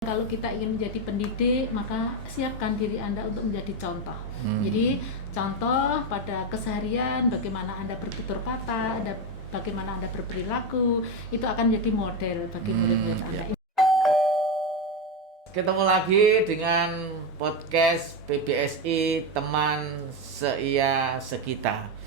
Kalau kita ingin menjadi pendidik, maka siapkan diri Anda untuk menjadi contoh. Jadi contoh pada keseharian, bagaimana Anda bertutur kata, bagaimana Anda berperilaku, itu akan menjadi model bagi murid-murid Anda. Ketemu lagi dengan podcast PBSI Teman Seia Sekita.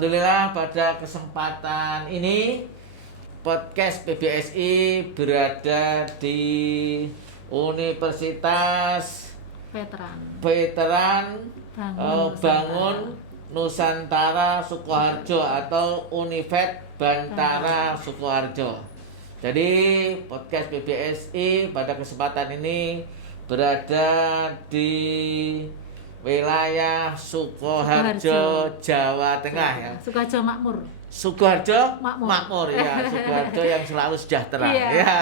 Alhamdulillah pada kesempatan ini podcast PBSI berada di Universitas Veteran Bangun Nusantara Sukoharjo atau Univet Bantara Sukoharjo. Jadi podcast PBSI pada kesempatan ini berada di wilayah Sukoharjo, Jawa Tengah ya. Sukoharjo Makmur. Sukoharjo Makmur ya, Sukoharjo yang selalu sejahtera. Iya. Ya.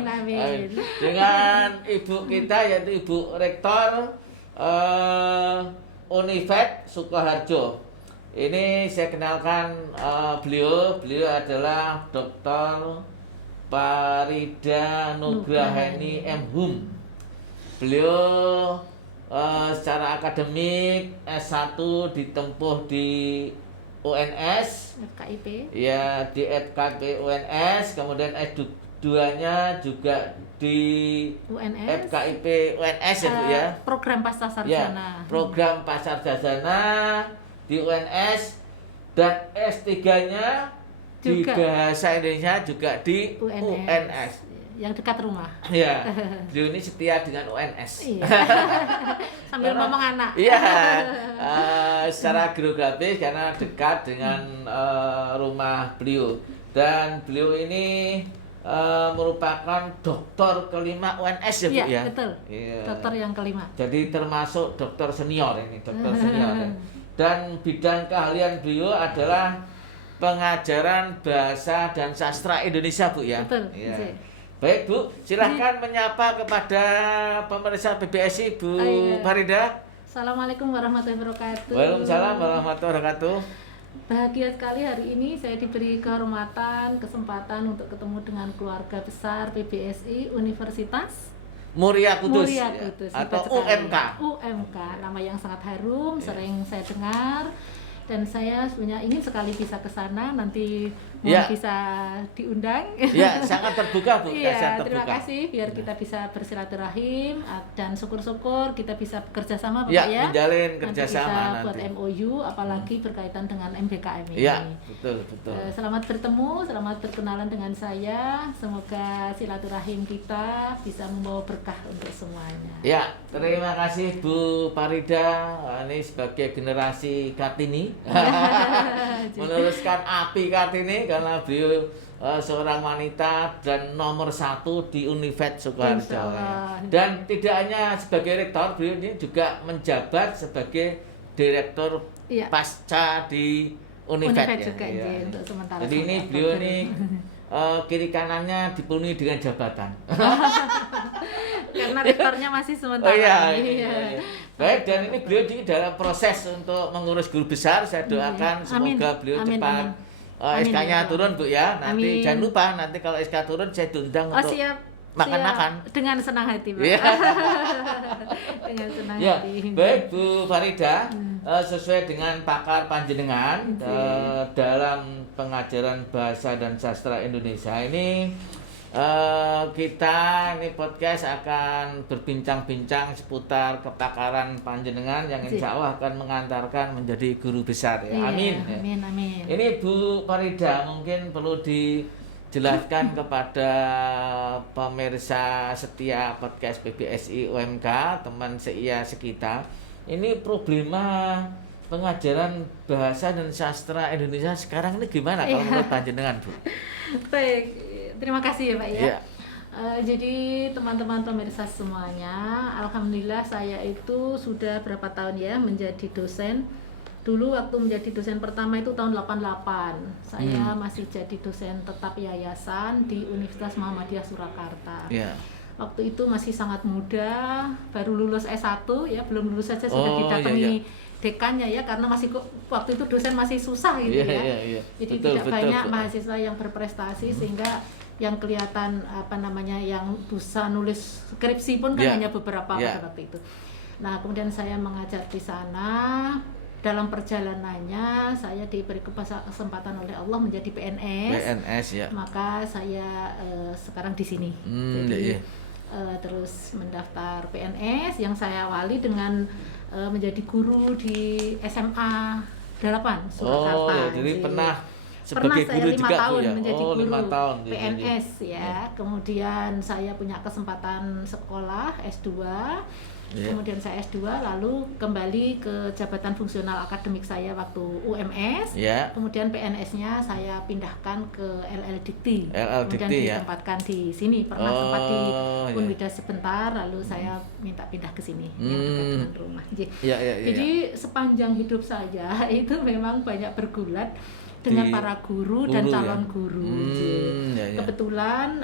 Amin. Dengan ibu kita yaitu Ibu Rektor Univet Sukoharjo. Ini saya kenalkan beliau adalah Dr. Farida Nugraheni M.Hum. Beliau secara akademik S1 ditempuh di UNS, FKIP. Ya, di FKIP UNS, kemudian S2-nya juga di UNS. FKIP UNS ya Bu ya. Program Pasca Sarjana. Ya, program Pasca Sarjana di UNS dan S3-nya di Bahasa Indonesia juga di UNS. Yang dekat rumah. Iya. Beliau ini setia dengan UNS. Iya. Sambil ngomong anak. Iya. Secara geografis karena dekat dengan rumah beliau. Dan beliau ini merupakan doktor kelima UNS ya Bu ya. Iya, betul. Iya. Dokter yang kelima. Jadi termasuk dokter senior ini, dokter senior. Dan bidang keahlian beliau adalah pengajaran bahasa dan sastra Indonesia Bu ya. Betul. Iya. Baik Bu, silahkan menyapa kepada pemirsa PBSI Bu Farida. Assalamualaikum warahmatullahi wabarakatuh. Waalaikumsalam warahmatullahi wabarakatuh. Bahagia sekali hari ini saya diberi kehormatan, kesempatan untuk ketemu dengan keluarga besar PBSI Universitas Muria Kudus, Muria Kudus ya, atau UMK. UMK, nama yang sangat harum, sering saya dengar. Dan saya sebenarnya ingin sekali bisa ke sana, nanti bisa diundang. Ya, sangat terbuka Bu. Iya, terima kasih biar kita bisa bersilaturahim dan syukur-syukur kita bisa bekerja sama Bapak ya. Menjalin kerjasama nanti. Buat MOU, apalagi berkaitan dengan MBKM ini. Iya, betul. Selamat bertemu, selamat berkenalan dengan saya. Semoga silaturahim kita bisa membawa berkah untuk semuanya. Ya, terima kasih Bu Farida. Ini sebagai generasi Kartini. Meneruskan api Kartini karena beliau seorang wanita dan nomor 1 di Univet Sukoharjo. Dan tidak hanya sebagai rektor, beliau ini juga menjabat sebagai direktur pasca di Univet juga ya. Untuk sementara. Jadi ini beliau ini kiri kanannya dipenuhi dengan jabatan. Karena rektornya masih sementara. Iya. Baik, dan ini beliau di dalam proses untuk mengurus guru besar. Saya doakan semoga beliau cepat SK-nya turun Bu ya. Nanti jangan lupa nanti kalau SK turun saya diundang untuk makan-makan. Dengan senang hati Pak. Dengan senang hati. Baik Bu Farida, sesuai dengan pakar panjenengan dalam pengajaran bahasa dan sastra Indonesia ini, kita ini podcast akan berbincang-bincang seputar kepakaran panjenengan yang insya Allah akan mengantarkan menjadi guru besar ya. Amin. Amin. Ini Bu Farida mungkin perlu dijelaskan kepada pemirsa setia podcast PBSI UMK Teman Seia Sekita. Ini problema pengajaran bahasa dan sastra Indonesia sekarang ini gimana kalau menurut panjenengan Bu? Baik, terima kasih ya Pak ya. Jadi teman-teman pemirsa semuanya, alhamdulillah saya itu sudah berapa tahun ya menjadi dosen. Dulu waktu menjadi dosen pertama itu tahun 88. Saya masih jadi dosen tetap yayasan di Universitas Muhammadiyah Surakarta. waktu itu masih sangat muda, baru lulus S1 ya, belum lulus saja sudah didatangi dekannya ya, karena waktu itu dosen masih susah gitu ya. Jadi tidak banyak mahasiswa yang berprestasi sehingga yang kelihatan yang bisa nulis skripsi pun kan hanya beberapa pada waktu itu. Nah, kemudian saya mengajar di sana. Dalam perjalanannya saya diberi kesempatan oleh Allah menjadi PNS. Maka saya sekarang di sini. Jadi terus mendaftar PNS yang saya awali dengan menjadi guru di SMA 8 Surakarta. Jadi pernah sebagai saya guru 5 juga tahun ya? menjadi guru 5 tahun, PNS ya. Kemudian saya punya kesempatan sekolah S2. Kemudian saya S2 lalu kembali ke jabatan fungsional akademik saya waktu UMS. Kemudian PNS-nya saya pindahkan ke LLDikti. Kemudian ditempatkan di sini. Pernah sempat di Unwida sebentar, lalu saya minta pindah ke sini yang dekat dengan rumah. Jadi sepanjang hidup saya itu memang banyak bergulat dengan para guru dan calon guru. Kebetulan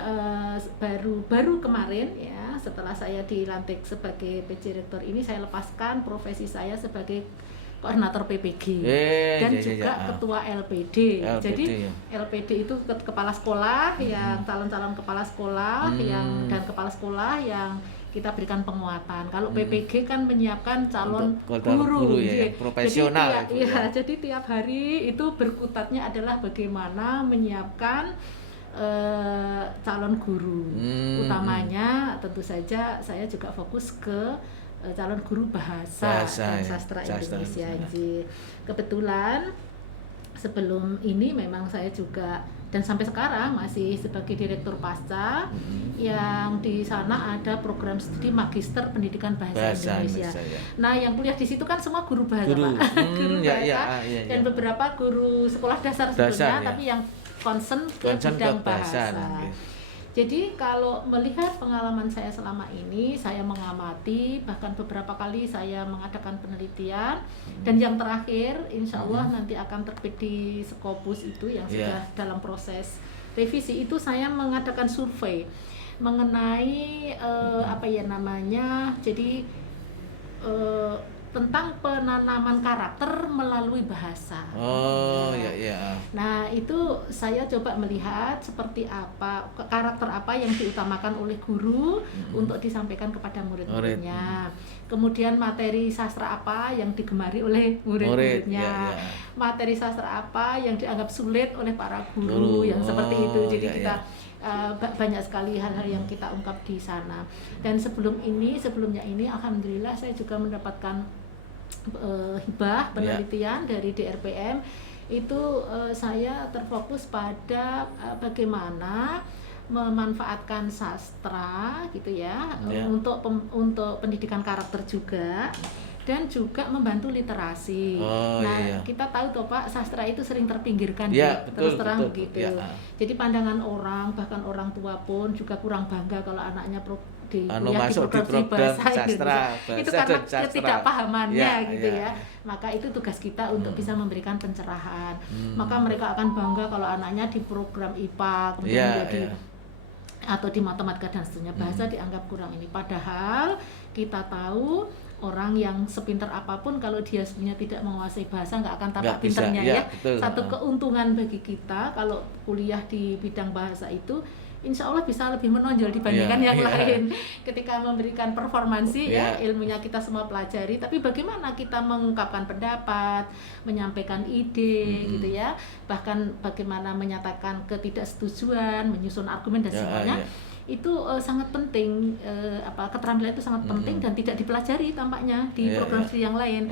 baru kemarin ya, setelah saya dilantik sebagai PJ Rektor ini, saya lepaskan profesi saya sebagai koordinator PPG dan juga ketua LPD. Jadi LPD itu kepala sekolah yang calon-calon kepala sekolah dan kepala sekolah yang kita berikan penguatan. Kalau PPG kan menyiapkan calon guru ya, profesional. Jadi tiap hari itu berkutatnya adalah bagaimana menyiapkan calon guru. Utamanya tentu saja saya juga fokus ke calon guru bahasa dan sastra Indonesia. Kebetulan sebelum ini memang saya juga dan sampai sekarang masih sebagai direktur pasca yang di sana ada program studi magister pendidikan bahasa Indonesia. Nah, yang kuliah di situ kan semua guru bahasa, Pak. Guru bahasa dan beberapa guru sekolah dasar sebelumnya, tapi yang concern ke bidang bahasa. Jadi kalau melihat pengalaman saya selama ini, saya mengamati, bahkan beberapa kali saya mengadakan penelitian, dan yang terakhir insya Allah nanti akan terbit di Scopus itu yang sudah dalam proses revisi itu, saya mengadakan survei mengenai jadi tentang penanaman karakter melalui bahasa. Nah, itu saya coba melihat seperti apa karakter apa yang diutamakan oleh guru untuk disampaikan kepada murid-muridnya. Kemudian materi sastra apa yang digemari oleh murid-muridnya. Materi sastra apa yang dianggap sulit oleh para guru yang seperti itu. Jadi kita banyak sekali hal-hal yang kita ungkap di sana. Dan sebelumnya ini alhamdulillah saya juga mendapatkan hibah penelitian dari DRPM. Itu saya terfokus pada bagaimana memanfaatkan sastra gitu ya, untuk pendidikan karakter juga, dan juga membantu literasi. Kita tahu toh Pak, sastra itu sering terpinggirkan terus terang begitu. Jadi pandangan orang, bahkan orang tua pun juga kurang bangga kalau anaknya masuk di program sastra, itu karena ketidakpahamannya gitu ya. Maka itu tugas kita untuk bisa memberikan pencerahan. Maka mereka akan bangga kalau anaknya di program IPA kemudian atau di matematika dan seterusnya. Bahasa dianggap kurang ini, padahal kita tahu orang yang sepintar apapun kalau dia sebenarnya tidak menguasai bahasa nggak akan tampak pinternya ya. Satu keuntungan bagi kita kalau kuliah di bidang bahasa itu insya Allah bisa lebih menonjol dibandingkan yang lain ketika memberikan performansi ilmunya kita semua pelajari, tapi bagaimana kita mengungkapkan pendapat, menyampaikan ide gitu ya, bahkan bagaimana menyatakan ketidaksetujuan, menyusun argumen dan semuanya itu sangat penting. Keterampilan itu sangat penting dan tidak dipelajari tampaknya di program studi yang lain.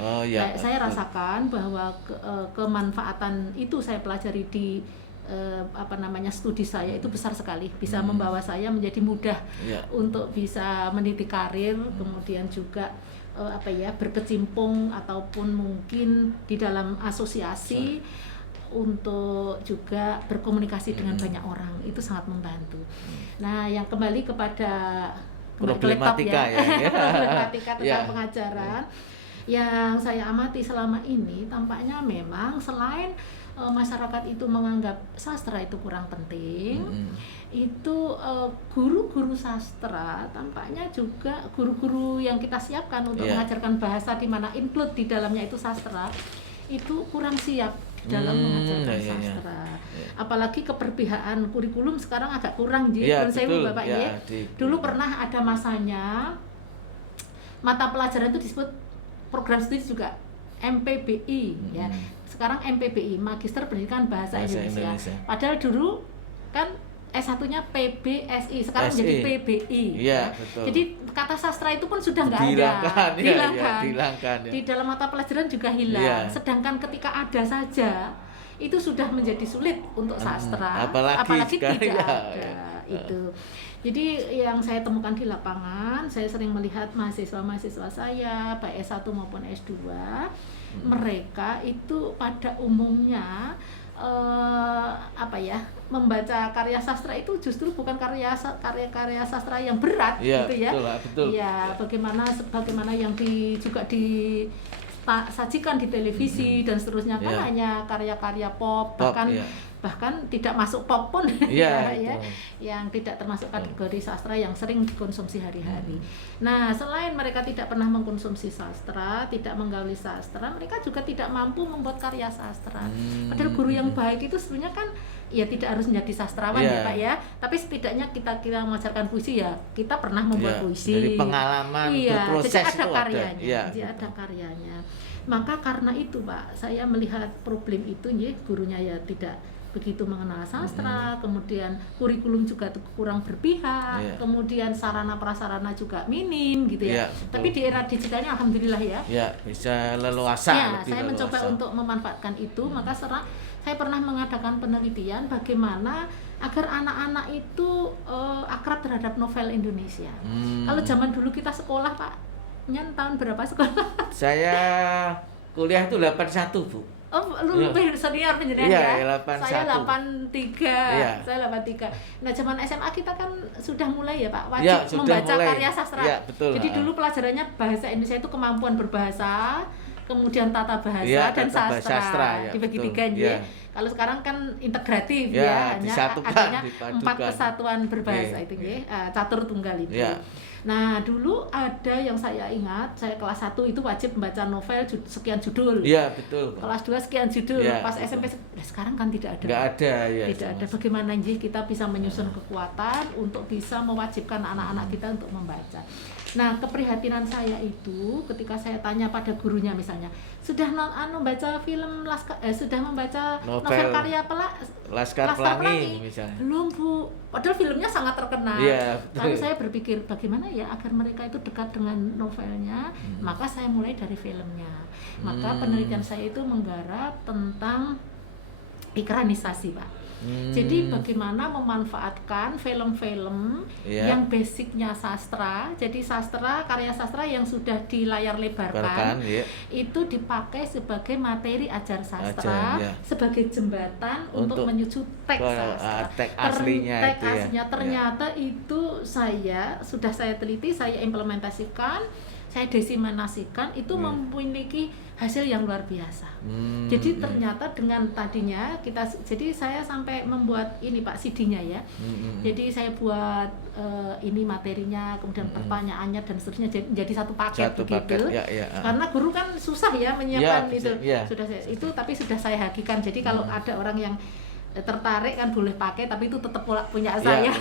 Saya rasakan bahwa kemanfaatan itu saya pelajari di studi saya itu besar sekali, bisa membawa saya menjadi mudah untuk bisa meniti karir, kemudian juga berkecimpung ataupun mungkin di dalam asosiasi untuk juga berkomunikasi dengan banyak orang, itu sangat membantu. Nah, yang kembali kepada problematika problematika tentang pengajaran yang saya amati selama ini, tampaknya memang selain masyarakat itu menganggap sastra itu kurang penting, itu guru-guru sastra tampaknya juga guru-guru yang kita siapkan untuk mengajarkan bahasa di mana include di dalamnya itu sastra, itu kurang siap dalam mengajarkan sastra. Apalagi keberpihakan kurikulum sekarang agak kurang betul, Bapak Dulu pernah ada masanya mata pelajaran itu disebut program studi juga MPBI ya. Sekarang MPBI, Magister Pendidikan Bahasa Indonesia. Padahal dulu kan S1-nya PBSI, sekarang jadi PBI. Ya, betul. Jadi kata sastra itu pun sudah nggak ada. Dilangkan. Di dalam mata pelajaran juga hilang. Sedangkan ketika ada saja, itu sudah menjadi sulit untuk sastra. Apalagi tidak ada. Itu. Jadi yang saya temukan di lapangan, saya sering melihat mahasiswa-mahasiswa saya, baik S1 maupun S2, mereka itu pada umumnya membaca karya sastra itu justru bukan karya sastra yang berat gitu ya. Betul. Ya, bagaimana yang juga disajikan di televisi dan seterusnya kan hanya karya-karya pop, bahkan tidak masuk pop pun yang tidak termasuk kategori sastra yang sering dikonsumsi hari-hari. Nah, selain mereka tidak pernah mengkonsumsi sastra, tidak menggauli sastra, mereka juga tidak mampu membuat karya sastra. Padahal guru yang baik itu sebenarnya kan ya tidak harus menjadi sastrawan ya Pak ya, tapi setidaknya kita mengajarkan puisi ya, kita pernah membuat puisi. Dari pengalaman berproses jadi ada itu karyanya, ada karyanya. Maka karena itu Pak, saya melihat problem itu gurunya ya tidak begitu mengenal sastra, kemudian kurikulum juga kurang berpihak, kemudian sarana prasarana juga minim gitu ya. Tapi di era digitalnya alhamdulillah ya. Bisa leluasa. Saya mencoba untuk memanfaatkan itu, maka saya pernah mengadakan penelitian bagaimana agar anak-anak itu akrab terhadap novel Indonesia. Kalau zaman dulu kita sekolah Pak, tahun berapa sekolah? Saya kuliah itu 81 Bu. Oh, lu lebih senior penjenengan ya? 81. Saya 83. Saya 83. Nah, zaman SMA kita kan sudah mulai ya, Pak, wajib membaca karya sastra. Betul. Jadi dulu pelajarannya bahasa Indonesia itu kemampuan berbahasa, kemudian tata bahasa dan sastra. Dibagi tiga ya. Kalau sekarang kan integratif hanya adanya 4 kesatuan berbahasa itu catur tunggal itu. Nah, dulu ada yang saya ingat, saya kelas 1 itu wajib membaca novel sekian judul. Iya, betul. Kelas 2 sekian judul. Pas SMP sekarang kan tidak ada. Nggak ada ya. Tidak ada. Bagaimana kita bisa menyusun kekuatan untuk bisa mewajibkan anak-anak kita untuk membaca. Nah, keprihatinan saya itu ketika saya tanya pada gurunya misalnya, sudah membaca film sudah membaca novel karya Laskar Pelangi misalnya. Belum, Bu. Padahal filmnya sangat terkenal. Lalu saya berpikir bagaimana ya agar mereka itu dekat dengan novelnya, maka saya mulai dari filmnya. Maka penelitian saya itu menggarap tentang ekranisasi, Pak. Jadi bagaimana memanfaatkan film-film yang basicnya sastra, jadi karya sastra yang sudah di layar lebarkan, itu dipakai sebagai materi ajar sastra, sebagai jembatan untuk menuju teks sastra. Teks aslinya ternyata itu saya teliti, saya implementasikan, saya diseminasikan, itu memiliki hasil yang luar biasa. Jadi ternyata dengan tadinya jadi saya sampai membuat ini Pak CD-nya ya. Jadi saya buat ini materinya, kemudian pertanyaannya dan seterusnya jadi satu paket begitu. Karena guru kan susah ya menyiapkan itu. Tapi sudah saya hakikan. Jadi kalau ada orang yang tertarik kan boleh pakai, tapi itu tetap punya saya.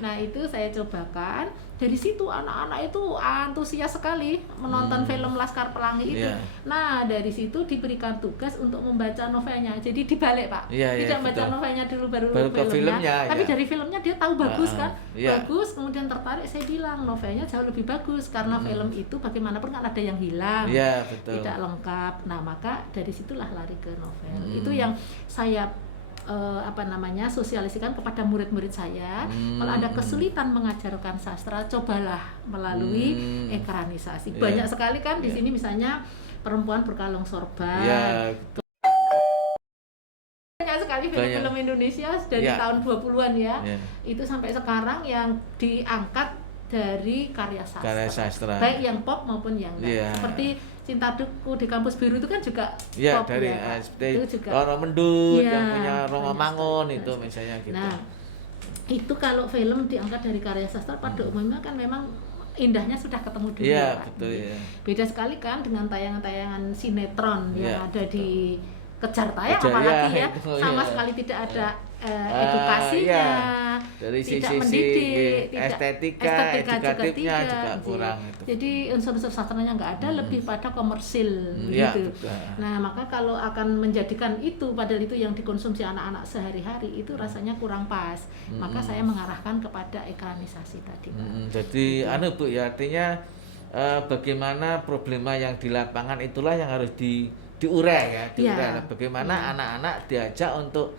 Nah, itu saya cobakan. Dari situ anak-anak itu antusias sekali menonton film Laskar Pelangi itu. Nah, dari situ diberikan tugas untuk membaca novelnya. Jadi dibalik, Pak. Tidak baca novelnya dulu baru filmnya. Tapi dari filmnya dia tahu bagus kan? Bagus, kemudian tertarik. Saya bilang novelnya jauh lebih bagus karena film itu bagaimanapun kan ada yang hilang. Tidak lengkap. Nah, maka dari situlah lari ke novel. Itu yang saya sosialisikan kepada murid-murid saya. Kalau ada kesulitan mengajarkan sastra, cobalah melalui ekranisasi. Banyak sekali kan di sini misalnya Perempuan Berkalung Sorban. Banyak sekali film-film Indonesia dari tahun 20-an ya. Itu sampai sekarang yang diangkat dari karya sastra. Karya sastra. Baik yang pop maupun yang enggak. Iya. Seperti Cinta Duku di Kampus Biru itu kan juga Iya, pop dari ya. seperti Itu juga. Roro Mendut Iya, yang punya Roma banyak Mangun sekali, itu banyak misalnya gitu. Nah, itu kalau film diangkat dari karya sastra pada umumnya kan memang indahnya sudah ketemu dulu. Iya, Pak. betul ya. Beda sekali kan dengan tayangan-tayangan sinetron Iya, yang ada betul. di Kejar Tayang Kejar, apalagi ya, ya, itu, sama iya. sekali tidak ada edukasinya, iya. Dari tidak sisi mendidik, tidak estetika edukatifnya juga kurang itu. Jadi unsur-unsur sastranya nggak ada, lebih pada komersil Iya, gitu. betul. Nah, maka kalau akan menjadikan itu padahal itu yang dikonsumsi anak-anak sehari-hari itu rasanya kurang pas. Maka saya mengarahkan kepada ekranisasi tadi, Pak. Jadi Bu ya, artinya bagaimana problema yang di lapangan itulah yang harus diurai ya, diurai. Iya. Bagaimana anak-anak diajak untuk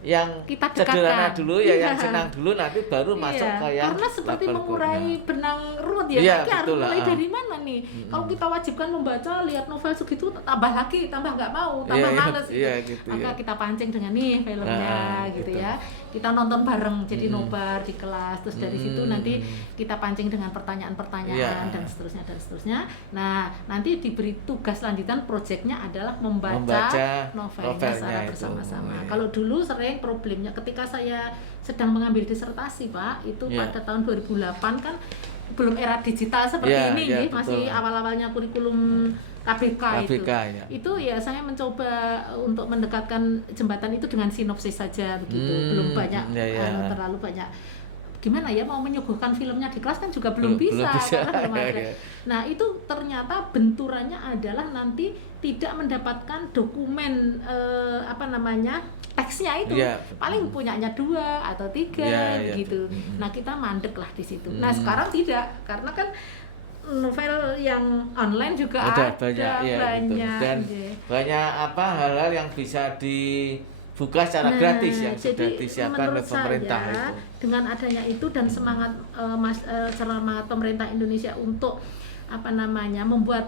yang Kita sederhana dekatkan. dulu ya, yang Iya. senang dulu, nanti baru masuk ke yang karena seperti level mengurai berikutnya. benang ruwet ya, Iya, Pak. Kita harus betul lah. mulai dari mana nih? Kalau kita wajibkan membaca, lihat novel segitu, tambah lagi, tambah nggak mau, tambah Iya, iya, males gitu. iya, gitu, Maka ya. kita pancing dengan nih filmnya gitu gitu. ya. Kita nonton bareng, jadi nobar di kelas, terus dari situ nanti kita pancing dengan pertanyaan-pertanyaan Iya. dan seterusnya dan seterusnya. Nah, nanti diberi tugas lanjutan, proyeknya adalah membaca novelnya novelnya secara itu. bersama-sama. Iya. Kalau dulu sering problemnya ketika saya sedang mengambil disertasi, Pak, itu Iya. pada tahun 2008 kan belum era digital seperti Iya, ini, iya, nggih, masih betul. awal-awalnya kurikulum KBK itu. ya. Itu ya saya mencoba untuk mendekatkan jembatan itu dengan sinopsis saja begitu. Belum banyak iya, iya. terlalu banyak gimana ya, mau menyuguhkan filmnya di kelas kan juga belum bisa, karena belum ada. Iya. Nah, itu ternyata benturannya adalah nanti tidak mendapatkan dokumen teksnya itu. Iya, Paling punyanya 2 atau 3 Iya, iya. gitu. Nah, kita mandek lah di situ. Nah, sekarang tidak, karena kan novel yang online juga ada banyak, ya, banyak. dan Iya. banyak hal-hal yang bisa dibuka secara gratis yang sudah jadi disiapkan oleh menurut pemerintah saya, itu. dengan adanya itu dan semangat semangat pemerintah Indonesia untuk membuat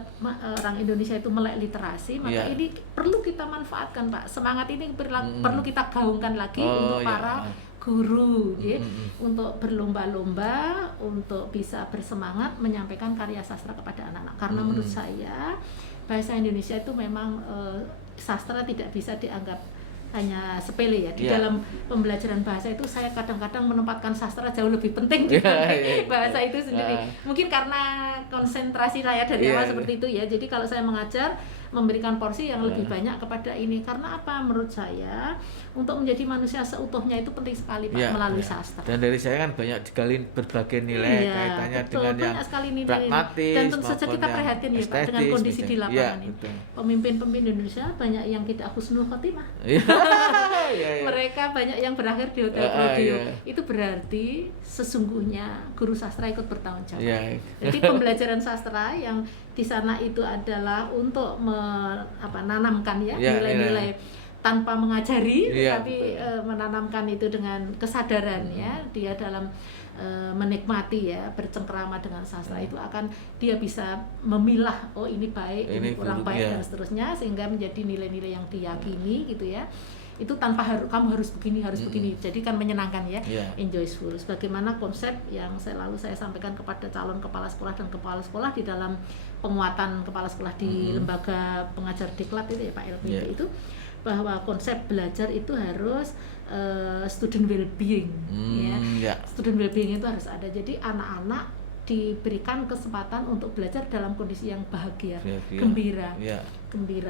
orang Indonesia itu melek literasi, maka Iya. ini perlu kita manfaatkan, Pak. Semangat ini perlu kita gaungkan lagi untuk iya. para guru, ya, untuk berlomba-lomba untuk bisa bersemangat menyampaikan karya sastra kepada anak-anak. Karena menurut saya bahasa Indonesia itu memang sastra tidak bisa dianggap hanya sepele ya. Di Iya. dalam pembelajaran bahasa itu saya kadang-kadang menempatkan sastra jauh lebih penting Iya, dibanding iya. bahasa itu sendiri. Mungkin karena konsentrasi saya dari Iya, awal iya. seperti itu ya. Jadi kalau saya mengajar, memberikan porsi yang lebih banyak kepada ini. Karena apa? Menurut saya untuk menjadi manusia seutuhnya itu penting sekali, Pak, Iya, melalui iya. sastra. Dan dari saya kan banyak digali berbagai nilai kaitannya betul, dengan yang banyak sekali nilai. pragmatis Dan tentu saja maupun kita yang prihatin ya, Pak, dengan estetis kondisi di misalnya. lapangan Iya, ini. betul. Pemimpin-pemimpin Indonesia banyak yang tidak husnul khotimah. Iya, iya, iya. Mereka banyak yang berakhir di hotel Ah, Prodio. iya. Itu berarti sesungguhnya guru sastra ikut bertanggung jawab. Iya. Jadi pembelajaran sastra yang di sana itu adalah untuk menanamkan ya Iya, nilai-nilai tanpa mengajari, Iya, tetapi menanamkan itu dengan kesadaran ya, dia dalam menikmati ya, bercengkerama dengan sastra itu akan dia bisa memilah, oh ini baik, ini kurang buruk, baik, ya. dan seterusnya, sehingga menjadi nilai-nilai yang diyakini gitu ya. Itu tanpa kamu harus begini, harus begini. Jadi kan menyenangkan ya, Iya. enjoyful. Bagaimana konsep yang selalu saya sampaikan kepada calon kepala sekolah dan kepala sekolah di dalam penguatan kepala sekolah di lembaga pengajar diklat itu ya, Pak LPD Iya. itu, bahwa konsep belajar itu harus student well-being ya. Student well-being itu harus ada. Jadi anak-anak diberikan kesempatan untuk belajar dalam kondisi yang bahagia, gembira,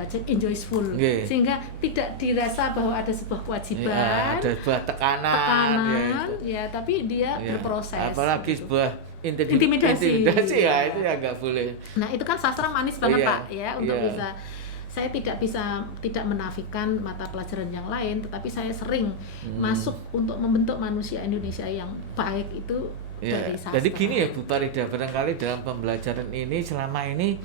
jadi enjoyful, sehingga tidak dirasa bahwa ada sebuah kewajiban, ada sebuah tekanan ya, tapi dia berproses. Apalagi gitu. sebuah Intimidasi ya, itu ya nggak boleh. Nah, itu kan sastra manis banget, Iya, Pak, ya, untuk iya. bisa. Saya tidak menafikan mata pelajaran yang lain, tetapi saya sering masuk untuk membentuk manusia Indonesia yang baik itu dari sastra. Jadi gini ya Bu Parida, barangkali dalam pembelajaran ini selama ini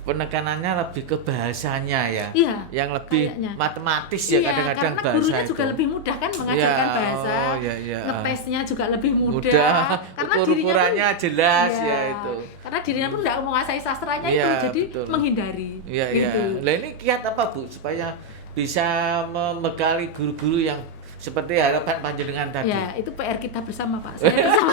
penekanannya lebih ke bahasanya ya, Iya, yang lebih kayaknya. matematis ya, kadang-kadang karena bahasa gurunya itu juga lebih mudah kan mengajarkan Iya, bahasa, iya. ngetesnya juga lebih mudah, karena ukur-ukurannya dirinya pun, jelas ya itu. Karena dirinya pun nggak menguasai sastranya Iya, itu, jadi betul. menghindari. Iya, gitu. Nah ini kiat apa Bu supaya bisa membekali guru-guru yang seperti harapan panjenengan tadi? Ya, itu PR kita bersama, Pak. Saya bersama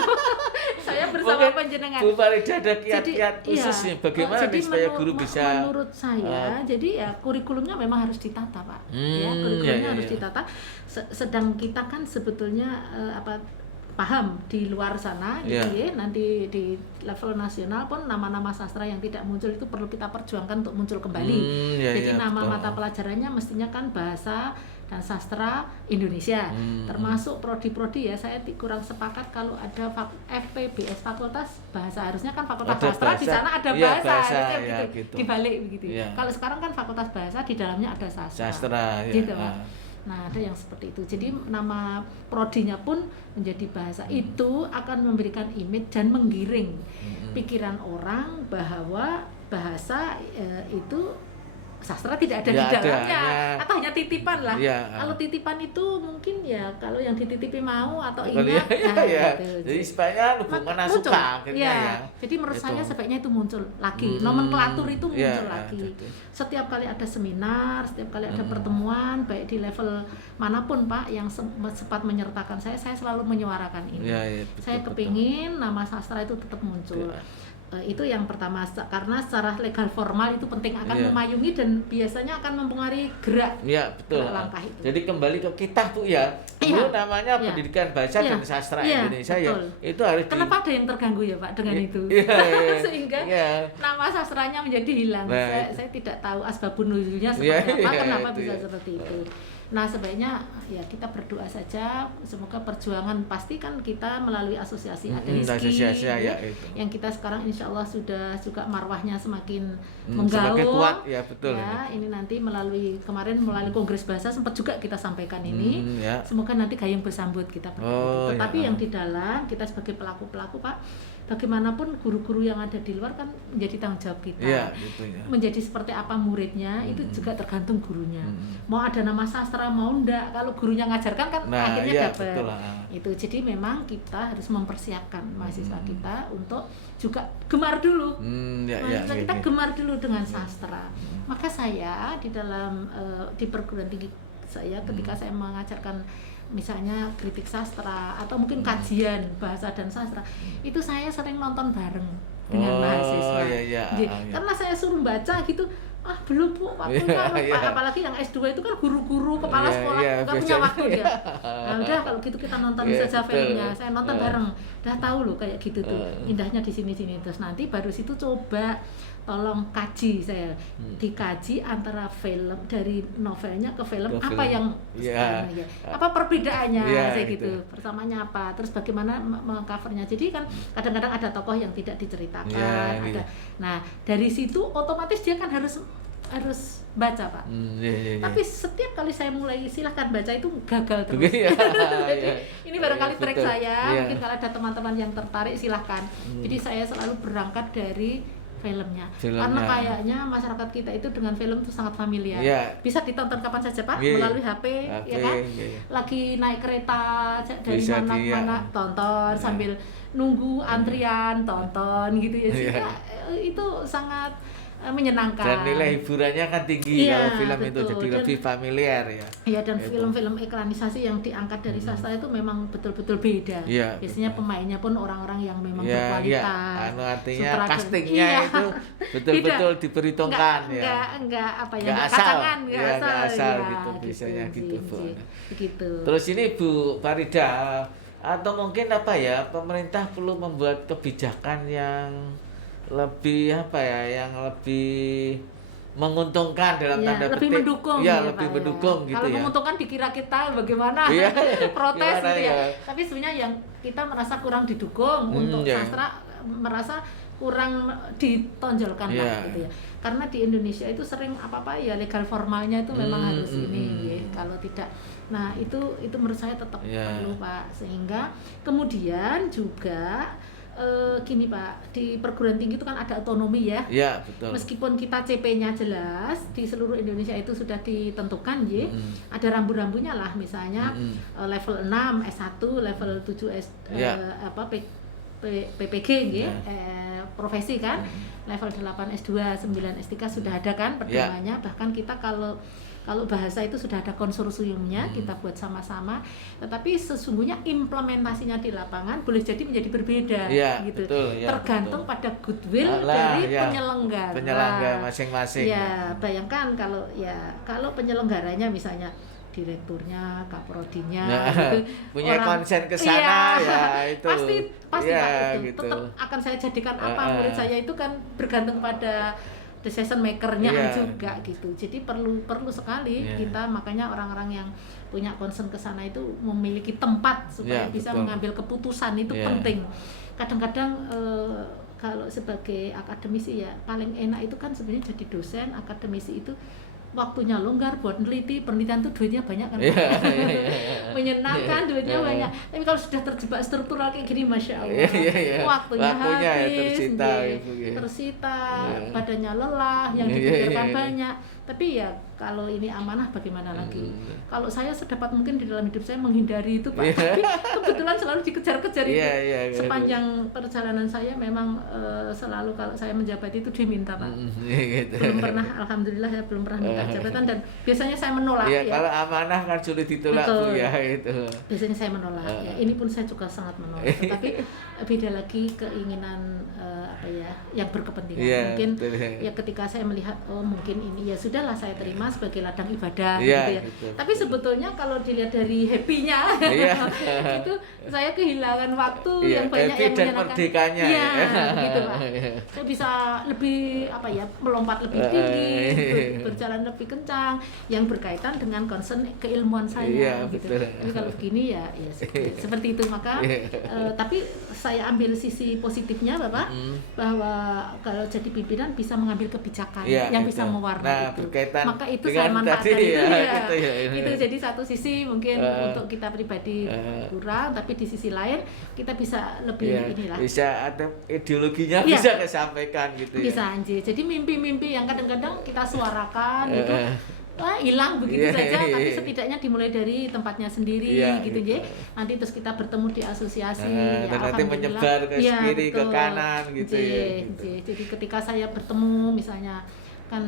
Saya bersama Mungkin panjenengan. Bu Farida ada kiat-kiat Jadi, khusus iya. nih bagaimana Jadi nih supaya guru bisa menurut saya, jadi ya kurikulumnya memang harus ditata, Pak. Ya, ya, kurikulumnya ya, harus ya. ditata. Sedang kita kan sebetulnya paham di luar sana gitu Ya. ya, nanti di level nasional pun nama-nama sastra yang tidak muncul itu perlu kita perjuangkan untuk muncul kembali. Ya, Jadi ya, nama betul. mata pelajarannya mestinya kan bahasa dan sastra Indonesia, termasuk prodi-prodi ya. Saya kurang sepakat kalau ada FPBS fakultas bahasa, harusnya kan fakultas Ada sastra bahasa. di sana ada Iya, bahasa, bahasa, harusnya ya, gitu, gitu. dibalik begitu. Iya. Kalau sekarang kan fakultas bahasa di dalamnya ada sastra, Sastra, ya. gitu Pak. Nah, ada yang seperti itu. Jadi nama prodinya pun menjadi bahasa. Itu akan memberikan image dan menggiring pikiran orang bahwa bahasa itu sastra tidak ada Ya, di ada, dalamnya, ya. atau hanya titipan lah. Ya. Kalau titipan itu mungkin ya kalau yang dititipi mau atau Kalau ingat, ya. gitu. Jadi sebaiknya hubungan Muncul. suka akhirnya ya. Jadi menurut Itu. saya sebaiknya itu muncul lagi. Nomenklatur itu Ya, muncul ya, lagi. betul. Setiap kali ada seminar, setiap kali ada pertemuan, baik di level manapun Pak yang sempat menyertakan saya selalu menyuarakan ini. Ya, ya, betul, Saya betul. kepingin nama sastra itu tetap muncul. Ya. Itu yang pertama, karena secara legal formal itu penting, akan Iya. memayungi dan biasanya akan mempengaruhi gerak. Ya, betul. Langkah itu. Jadi kembali ke kita Bu ya. Iya. Dulu namanya Iya. Pendidikan Bahasa Iya. dan Sastra Iya, Indonesia betul. ya. Itu harus Kenapa ada yang terganggu ya Pak dengan itu? Iya, iya. Sehingga Iya. nama sastranya menjadi hilang. Nah, Saya tidak tahu asbabun nuzulnya seperti Iya, apa, iya, kenapa itu bisa ya. seperti itu. Nah, sebaiknya ya kita berdoa saja, semoga perjuangan pasti kan kita melalui asosiasi ada asosiasi, ya, itu. yang kita sekarang insya Allah sudah juga marwahnya semakin semakin menggaung. kuat, ya, betul Ya, ini nanti melalui Kongres Bahasa sempat juga kita sampaikan ini. Ya. Semoga nanti gayung bersambut kita Oh, tetapi ya. yang di dalam kita sebagai pelaku-pelaku Pak, bagaimanapun guru-guru yang ada di luar kan menjadi tanggung jawab kita. Iya, gitu ya. Menjadi seperti apa muridnya itu juga tergantung gurunya. Mau ada nama sastra mau enggak, kalau gurunya ngajarkan kan Nah, akhirnya iya, dapat. betul lah. Itu jadi memang kita harus mempersiapkan mahasiswa kita untuk juga gemar dulu. Ya, Mahasiswa kita ya. gemar dulu dengan sastra. Maka saya di dalam di perguruan tinggi saya ketika saya mengajarkan misalnya kritik sastra atau mungkin kajian bahasa dan sastra, itu saya sering nonton bareng dengan mahasiswa. Iya. Karena saya suruh baca gitu, belum Bu, waktunya Iya, iya. apalagi yang S2 itu kan guru-guru kepala Iya, sekolah iya, nggak punya biasanya. waktu dia. Nah, udah kalau gitu kita nonton Iya, saja betul. filmnya. Saya nonton bareng. Udah tahu loh kayak gitu tuh. Indahnya di sini-sini. Terus nanti baru situ coba tolong kaji saya. Dikaji antara film dari novelnya ke film, Ke apa film. yang Iya. apa perbedaannya Iya, saya gitu. gitu. Persamaannya apa? Terus bagaimana mengcovernya. Jadi kan kadang-kadang ada tokoh yang tidak diceritakan, Iya, ada. iya. Nah, dari situ otomatis dia kan harus baca Pak. Iya. Tapi setiap kali saya mulai silahkan baca itu gagal terus. Iya, Jadi iya. ini barangkali Iya, trik betul. saya. Iya. Mungkin kalau ada teman-teman yang tertarik silahkan. Jadi saya selalu berangkat dari filmnya. Karena kayaknya masyarakat kita itu dengan film itu sangat familiar. Iya. Bisa ditonton kapan saja Pak, Iya. melalui HP, ya kan? Iya. Lagi naik kereta dari Bisa mana-mana tonton, sambil nunggu antrian tonton gitu ya. Iya. Sehingga itu sangat menyenangkan. Dan nilai hiburannya kan tinggi Iya, kalau film itu betul. jadi lebih familiar ya. Iya, dan Itu. film-film ekranisasi yang diangkat dari sastra itu memang betul-betul beda. Iya, Biasanya pemainnya pun orang-orang yang memang Iya, berkualitas. artinya Sutradara- castingnya Iya. itu betul-betul Tidak. diperhitungkan ya. Enggak apa ya, Nggak enggak asal. kacangan, enggak Iya, nggak asal ya, gitu, biasanya gitu, Bu. Begitu. Terus ini Bu Farida, atau mungkin apa ya, pemerintah perlu membuat kebijakan yang lebih apa ya, yang lebih menguntungkan dalam Ya, tanda lebih petik. mendukung Ya, ya, lebih Pak, mendukung ya. gitu Kalau ya. menguntungkan dikira kita bagaimana Iya, protes gimana gitu ya. ya? Tapi sebenarnya yang kita merasa kurang didukung untuk ya. sastra, merasa kurang ditonjolkan lah Iya. gitu ya. Karena di Indonesia itu sering apa-apa ya legal formalnya itu memang harus ini ya. Kalau tidak, nah itu menurut saya tetap Iya. perlu Pak. Sehingga kemudian juga gini Pak, di perguruan tinggi itu kan ada otonomi ya. Iya, betul. Meskipun kita CP-nya jelas di seluruh Indonesia itu sudah ditentukan ya. Ada rambu-rambunya lah, misalnya level 6 S1, level 7 Iya. PPG ya. profesi kan. Level 8 S2, 9 S3 sudah ada kan pedomannya. Bahkan kita kalau bahasa itu sudah ada konsorsiumnya, kita buat sama-sama. Tetapi sesungguhnya implementasinya di lapangan boleh jadi menjadi berbeda, gitu. Betul, tergantung betul. pada goodwill dari penyelenggara masing-masing. Ya, bayangkan kalau penyelenggaranya misalnya direkturnya, kaprodinya, gitu, punya konsen ke sana, itu pasti Pak, itu tetap akan saya jadikan apa murid saya itu kan bergantung pada decision makernya juga gitu. Jadi perlu sekali kita, makanya orang-orang yang punya concern ke sana itu memiliki tempat supaya bisa mengambil keputusan itu penting. Kadang-kadang kalau sebagai akademisi ya paling enak itu kan sebenarnya jadi dosen akademisi itu waktunya longgar buat penelitian tuh duitnya banyak kan, menyenangkan, duitnya banyak. Tapi kalau sudah terjebak struktural kayak gini, masya Allah, waktunya habis, tersita, badannya lelah, yang dipikirkan banyak. Tapi ya kalau ini amanah bagaimana lagi? Kalau saya sedapat mungkin di dalam hidup saya menghindari itu Pak, tapi kebetulan selalu dikejar-kejar itu. Sepanjang perjalanan saya memang selalu kalau saya menjabat itu diminta Pak. Belum pernah, alhamdulillah ya belum pernah minta jabatan, dan biasanya saya menolak. Kalau amanah kan sulit ditolak Bu ya itu. Biasanya saya menolak. Ini pun saya juga sangat menolak. Tapi beda lagi keinginan yang berkepentingan. Mungkin ya ketika saya melihat mungkin ini ya sudahlah saya terima sebagai ladang ibadah gitu ya. Tapi sebetulnya kalau dilihat dari happy-nya itu saya kehilangan waktu yang banyak yang menyenangkan. Gitu Pak. Saya bisa lebih melompat lebih tinggi, berjalan lebih kencang yang berkaitan dengan concern keilmuan saya gitu. Tapi kalau begini ya seperti itu, maka tapi saya ambil sisi positifnya Bapak, bahwa kalau jadi pimpinan bisa mengambil kebijakan yang bisa mewarnai itu. Maka itu saya manfaatkan itu jadi satu sisi mungkin untuk kita pribadi kurang, tapi di sisi lain kita bisa lebih bisa ada ideologinya bisa disampaikan gitu bisa jadi mimpi-mimpi yang kadang-kadang kita suarakan itu hilang begitu saja, tapi setidaknya dimulai dari tempatnya sendiri gitu ya. Nanti terus kita bertemu di asosiasi dan nanti menyebar ke kiri ke kanan gitu Jadi ketika saya bertemu misalnya kan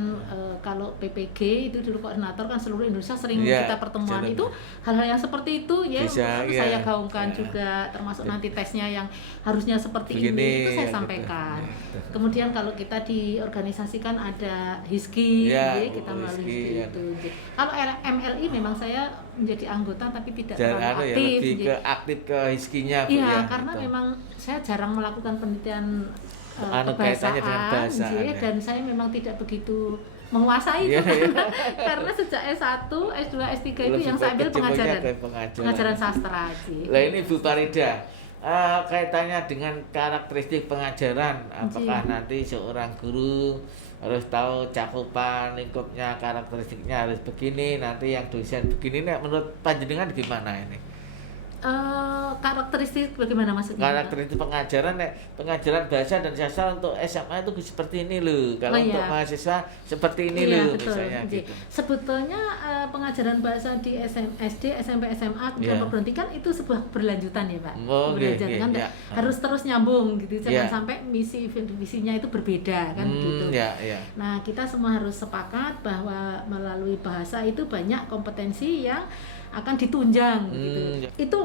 kalau PPG itu dulu koordinator kan seluruh Indonesia sering kita pertemuan itu hal-hal yang seperti itu saya gaungkan juga, termasuk nanti tesnya yang harusnya seperti ini itu saya sampaikan. Kemudian kalau kita di organisasi kan ada HISKI, kita melalui HISKI itu. Kalau MLI memang saya menjadi anggota tapi tidak terlalu aktif. Lebih ke aktif ke HISKI-nya karena memang saya jarang melakukan penelitian kebahasaan dan saya memang tidak begitu menguasai itu karena sejak S1, S2, S3 itu yang saya ambil pengajaran sastra sih. Lah ini Bu Farida, kaitannya dengan karakteristik pengajaran, apakah nanti seorang guru harus tahu cakupan lingkupnya, karakteristiknya harus begini, nanti yang dosen begini, menurut panjenengan gimana ini? Karakteristik bagaimana maksudnya? Karakteristik pengajaran bahasa dan sastra untuk SMA itu seperti ini loh. Kalau untuk mahasiswa seperti ini loh misalnya gitu. Sebetulnya pengajaran bahasa di SD, SMP, SMA dan perguruan tinggi kan itu sebuah berlanjutan ya Pak. Harus terus nyambung gitu. Jangan sampai visinya itu berbeda kan gitu. Nah, kita semua harus sepakat bahwa melalui bahasa itu banyak kompetensi yang akan ditunjang gitu. Itu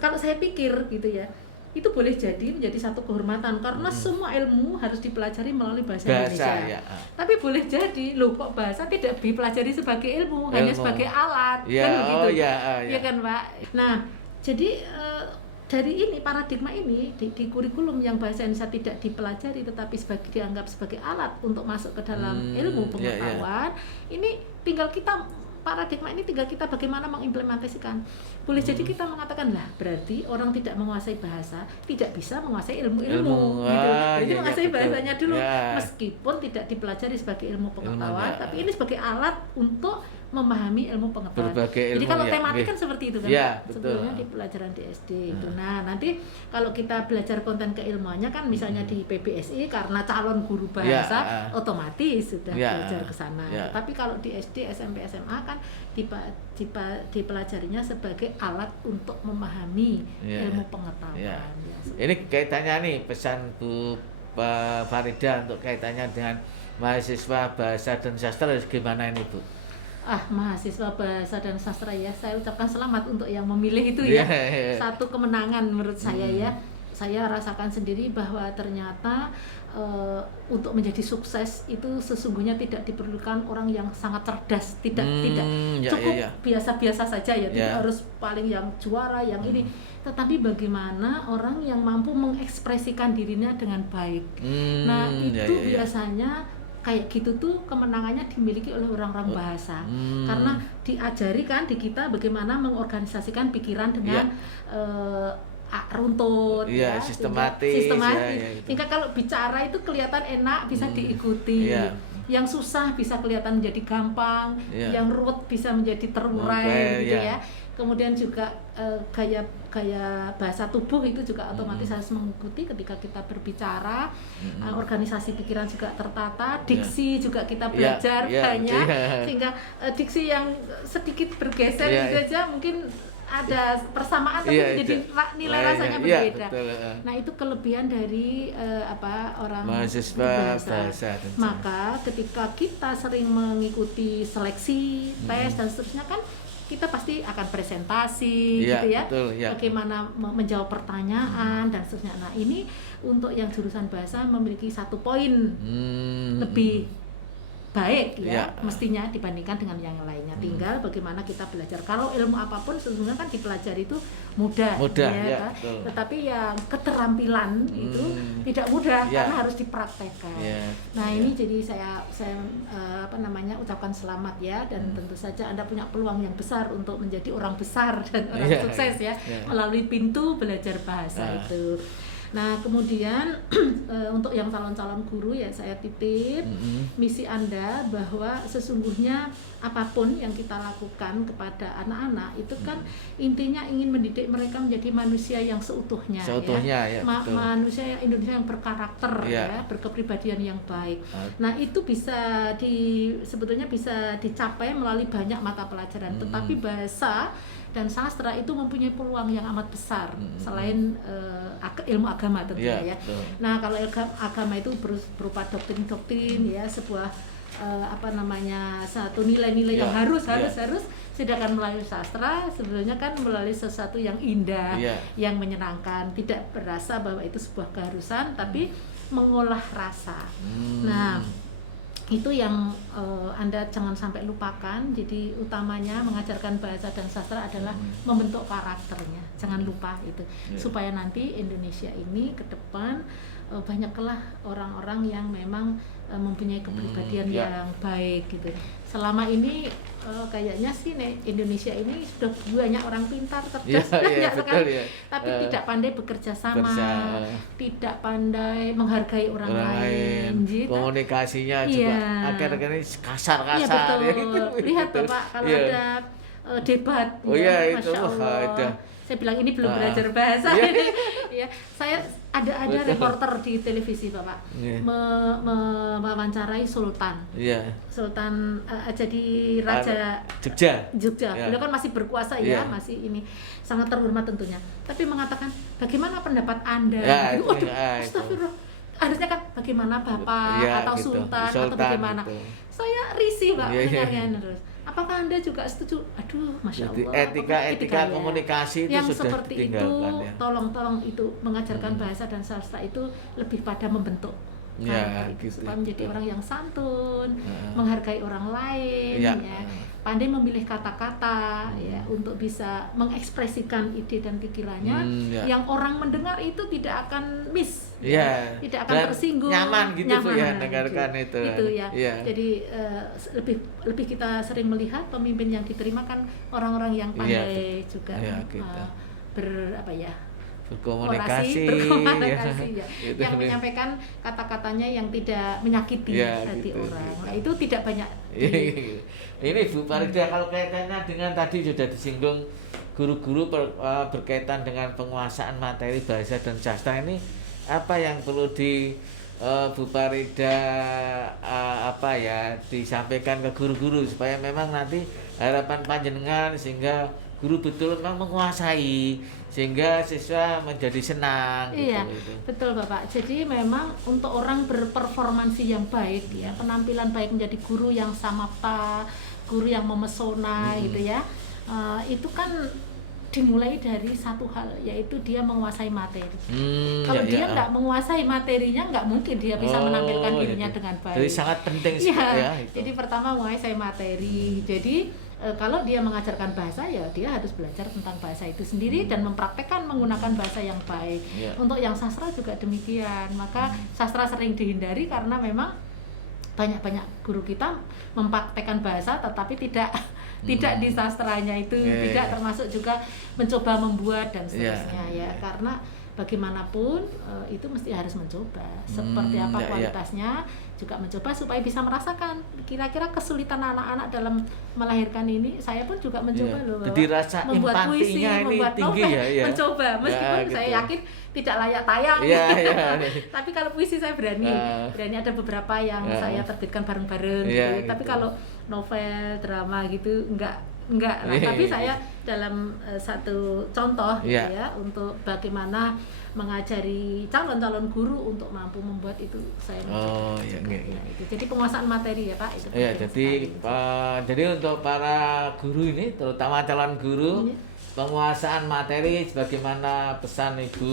kalau saya pikir gitu ya, itu boleh jadi menjadi satu kehormatan karena semua ilmu harus dipelajari melalui bahasa Indonesia. Tapi boleh jadi loh kok bahasa tidak dipelajari sebagai ilmu, hanya sebagai alat kan begitu. Ya kan Pak. Nah, jadi dari ini paradigma ini di kurikulum yang bahasa Indonesia tidak dipelajari tetapi dianggap sebagai alat untuk masuk ke dalam ilmu pengetahuan, ini tinggal kita paradigma ini tinggal kita bagaimana mengimplementasikan. Boleh jadi kita mengatakan lah berarti orang tidak menguasai bahasa tidak bisa menguasai ilmu-ilmu gitu. Jadi menguasai bahasanya dulu meskipun tidak dipelajari sebagai ilmu pengetahuan, tapi ini sebagai alat untuk memahami ilmu pengetahuan. Jadi kalau tematik kan seperti itu kan, sebetulnya di pelajaran di SD itu. Nah, nanti kalau kita belajar konten keilmuannya kan misalnya di PBSI karena calon guru bahasa otomatis sudah belajar ke sana. Tapi kalau di SD, SMP, SMA kan dipelajarinya sebagai alat untuk memahami ilmu pengetahuan. Ini kaitannya nih pesan Bu Pak Farida untuk kaitannya dengan mahasiswa bahasa dan sastra gimana ini Bu? Mahasiswa bahasa dan sastra ya, saya ucapkan selamat untuk yang memilih itu ya. Satu kemenangan menurut saya ya. Saya rasakan sendiri bahwa ternyata untuk menjadi sukses itu sesungguhnya tidak diperlukan orang yang sangat cerdas, tidak cukup biasa-biasa saja ya, tidak harus paling yang juara yang ini, tetapi bagaimana orang yang mampu mengekspresikan dirinya dengan baik. Nah itu biasanya kayak gitu tuh kemenangannya dimiliki oleh orang-orang bahasa, karena diajari kan di kita bagaimana mengorganisasikan pikiran dengan runtut, sistematis, sehingga kalau bicara itu kelihatan enak, bisa diikuti. Yang susah bisa kelihatan menjadi gampang, yang ruwet bisa menjadi terurai gitu ya. Kemudian juga gaya bahasa tubuh itu juga otomatis harus mengikuti ketika kita berbicara. Organisasi pikiran juga tertata, diksi juga kita belajar banyak, sehingga diksi yang sedikit bergeser gitu aja mungkin ada persamaan tapi jadi nilai rasanya berbeda. Nah itu kelebihan dari orang mahasiswa bahasa. Maka ketika kita sering mengikuti seleksi, tes dan seterusnya kan kita pasti akan presentasi gitu ya. Bagaimana menjawab pertanyaan dan seterusnya. Nah ini untuk yang jurusan bahasa memiliki 1 poin lebih baik ya, mestinya dibandingkan dengan yang lainnya. Tinggal bagaimana kita belajar. Kalau ilmu apapun sebenarnya kan dipelajari itu mudah ya kan? Tetapi yang keterampilan itu tidak mudah karena harus dipraktekkan. Nah ini jadi saya ucapkan selamat ya, dan tentu saja Anda punya peluang yang besar untuk menjadi orang besar dan orang sukses ya melalui pintu belajar bahasa itu. Nah kemudian untuk yang calon-calon guru ya saya titip misi Anda bahwa sesungguhnya apapun yang kita lakukan kepada anak-anak itu kan intinya ingin mendidik mereka menjadi manusia yang seutuhnya ya. Manusia Indonesia yang berkarakter ya, berkepribadian yang baik. Nah itu sebetulnya bisa dicapai melalui banyak mata pelajaran, tetapi bahasa dan sastra itu mempunyai peluang yang amat besar selain ilmu agama tentunya ya. Nah kalau agama itu berupa doktrin-doktrin ya, sebuah satu nilai-nilai yang harus sedangkan melalui sastra sebetulnya kan melalui sesuatu yang indah, yang menyenangkan, tidak berasa bahwa itu sebuah keharusan tapi mengolah rasa. Nah itu yang Anda jangan sampai lupakan. Jadi utamanya mengajarkan bahasa dan sastra adalah membentuk karakternya, jangan lupa itu, supaya nanti Indonesia ini ke depan banyaklah orang-orang yang memang mempunyai kepribadian yang baik gitu. Selama ini kayaknya sih Indonesia ini sudah banyak orang pintar, cerdas, sekali, tapi tidak pandai bekerja sama, tidak pandai menghargai orang lain. Komunikasinya juga akhir-akhir ini kasar-kasar. Lihat Bapak kalau ada debat, Masya Allah. Saya bilang ini belum belajar bahasa ini. Ya, saya ada reporter di televisi Bapak mewawancarai Sultan. Sultan jadi Raja Jogja. Beliau kan masih berkuasa masih ini sangat terhormat tentunya. Tapi mengatakan bagaimana pendapat Anda? Astagfirullah. Harusnya kan bagaimana Bapak atau Sultan atau bagaimana? Saya risih Pak mendengarnya terus. Apakah Anda juga setuju? Aduh, Masya Allah. Etika komunikasi itu yang sudah seperti itu, tolong itu mengajarkan bahasa dan sastra itu lebih pada membentuk supaya menjadi orang yang santun, menghargai orang lain, pandai memilih kata-kata untuk bisa mengekspresikan ide dan pikirannya, yang orang mendengar itu tidak akan miss, tidak akan tersinggung, nyaman dengarkan itu. Jadi lebih kita sering melihat pemimpin yang diterima kan orang-orang yang pandai juga berkomunikasi yang menyampaikan kata-katanya yang tidak menyakiti hati orang. Nah itu tidak banyak. Ini Bu Farida, kalau kaitannya dengan tadi sudah disinggung guru-guru berkaitan dengan penguasaan materi bahasa dan sastra, ini apa yang perlu Bu Farida disampaikan ke guru-guru supaya memang nanti harapan panjenengan sehingga guru betul memang menguasai sehingga siswa menjadi senang Iya, gitu. betul Bapak. Jadi memang untuk orang berperformansi yang baik ya, penampilan baik menjadi guru yang samapta, guru yang memesona gitu ya. Itu kan dimulai dari satu hal, yaitu dia menguasai materi. Kalau dia nggak menguasai materinya, nggak mungkin dia bisa menampilkan dirinya dengan baik. Jadi sangat penting ya, itu. Jadi pertama menguasai materi. Jadi kalau dia mengajarkan bahasa ya dia harus belajar tentang bahasa itu sendiri dan mempraktekkan menggunakan bahasa yang baik. Untuk yang sastra juga demikian. Maka sastra sering dihindari karena memang banyak guru kita mempraktekkan bahasa tetapi tidak di sastranya itu, tidak termasuk juga mencoba membuat dan seterusnya ya, karena bagaimanapun itu mesti harus mencoba seperti apa kualitasnya, juga mencoba supaya bisa merasakan kira-kira kesulitan anak-anak dalam melahirkan ini. Saya pun juga mencoba loh, jadi rasa membuat puisi, membuat tinggi novel, mencoba meskipun gitu. Saya yakin tidak layak tayang. Tapi kalau puisi saya berani ada beberapa yang saya terbitkan bareng-bareng gitu. Tapi kalau novel, drama gitu enggak lah. Tapi saya dalam satu contoh gitu ya untuk bagaimana mengajari calon-calon guru untuk mampu membuat itu saya itu. Jadi penguasaan materi ya Pak itu. Jadi untuk para guru ini, terutama calon guru, penguasaan materi sebagaimana pesan Ibu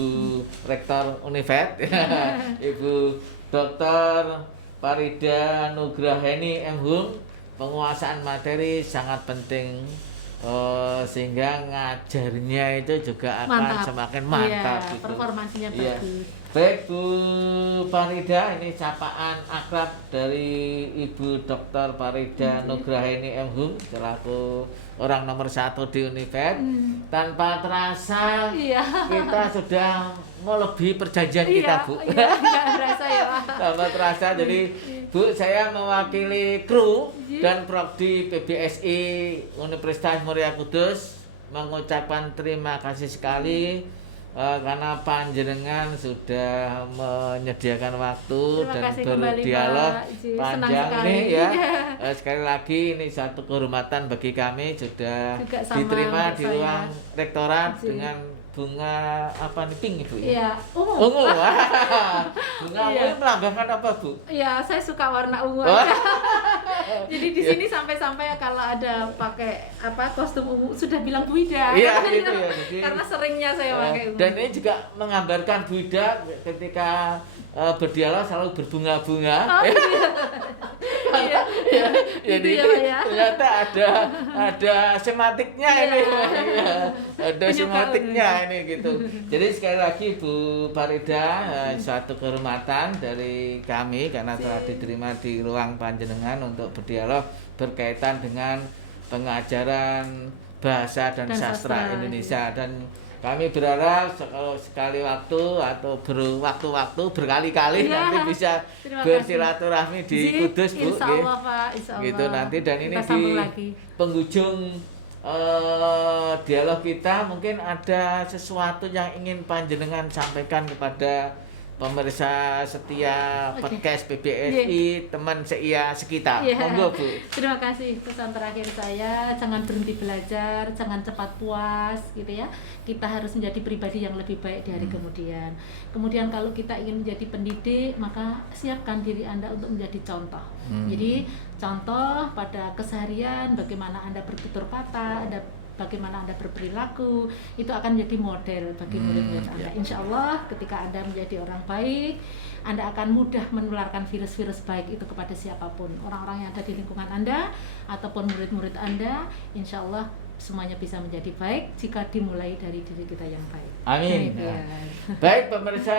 Rektor Univet, Ibu Dr. Parida Nugraheni M.Hum, penguasaan materi sangat penting. Sehingga ngajarnya itu juga akan semakin mantap gitu. Performansinya bagus. Baik Bu Parida, ini sapaan akrab dari Ibu Dr. Parida Nugraheni M.Hum selaku orang nomor 1 di Univet. Tanpa terasa kita sudah melebihi perjanjian kita Bu. Terasa ya Pak. Tanpa terasa, jadi Bu, saya mewakili kru dan Prodi PBSI Universitas Muria Kudus mengucapkan terima kasih sekali karena panjenengan sudah menyediakan waktu dan berdialog panjang nih ya. Sekali lagi ini satu kehormatan bagi kami sudah diterima di ruang rektorat dengan bunga apa nih, pink Ibu ya? Iya, ungu. Bunga ungu ini melambangkan apa Bu? Iya, saya suka warna ungu aja. Jadi di sini sampai kalau ada pakai kostum ungu sudah bilang Bu Ida. Iya, gitu ya. Jadi, karena seringnya saya pakai ungu. Dan ini juga menggambarkan Bu Ida ketika berdialog selalu berbunga-bunga. Jadi ternyata ada sematiknya ini. Ada sematiknya ini gitu. Jadi sekali lagi Bu Parida, suatu kehormatan dari kami karena telah diterima di ruang panjenengan untuk berdialog berkaitan dengan pengajaran bahasa dan sastra Indonesia. Dan kami berharap kalau sekali waktu atau berwaktu-waktu berkali-kali nanti bisa bersilaturahmi di Kudus Bu. Insya Allah Pak, insya Allah. Gitu nanti, dan ini di penghujung dialog kita mungkin ada sesuatu yang ingin panjenengan sampaikan kepada pemirsa setia podcast PBSI, teman seia sekitar. Monggo Bu. Terima kasih. Pesan terakhir saya, jangan berhenti belajar, jangan cepat puas gitu ya. Kita harus menjadi pribadi yang lebih baik di hari kemudian. Kemudian kalau kita ingin menjadi pendidik, maka siapkan diri Anda untuk menjadi contoh. Jadi contoh pada keseharian, bagaimana Anda bertutur kata, bagaimana Anda berperilaku, itu akan menjadi model bagi murid-murid Anda. Insya Allah ketika Anda menjadi orang baik, Anda akan mudah menularkan virus-virus baik itu kepada siapapun, orang-orang yang ada di lingkungan Anda ataupun murid-murid Anda. Insya Allah semuanya bisa menjadi baik jika dimulai dari diri kita yang baik. Amin. Baik pemirsa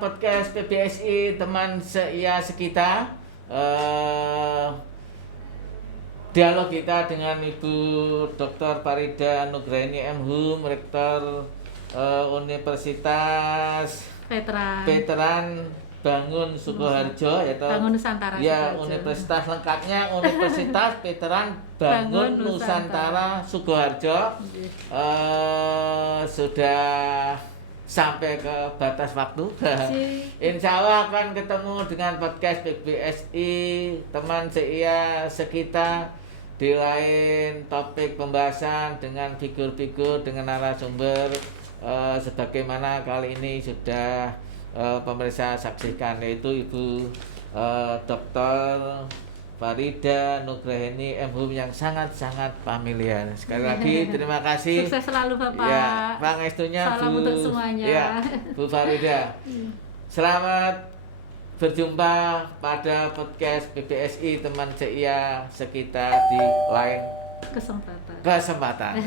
podcast PBSI, teman seia sekitar, dialog kita dengan Ibu Dr. Parida Nugraheni M.Hum, Rektor Universitas Veteran Bangun Sukoharjo, yaitu Bangun Nusantara. Ya, universitas lengkapnya Universitas Veteran Bangun Nusantara Sukoharjo. Sudah sampai ke batas waktu. Insya Allah akan ketemu dengan podcast PBSI, teman seia sekitar di lain topik pembahasan dengan figur-figur, dengan narasumber sebagaimana kali ini sudah pemirsa saksikan, yaitu Ibu Dr. Farida Nugraheni MHum yang sangat-sangat familiar. Sekali lagi terima kasih. Sukses selalu Bapak. Ya, pangestunya Salam Bu. untuk semuanya. Ya, Bu Farida. Selamat berjumpa pada podcast PPSI Teman CIA Sekitar di lain Kesempatan.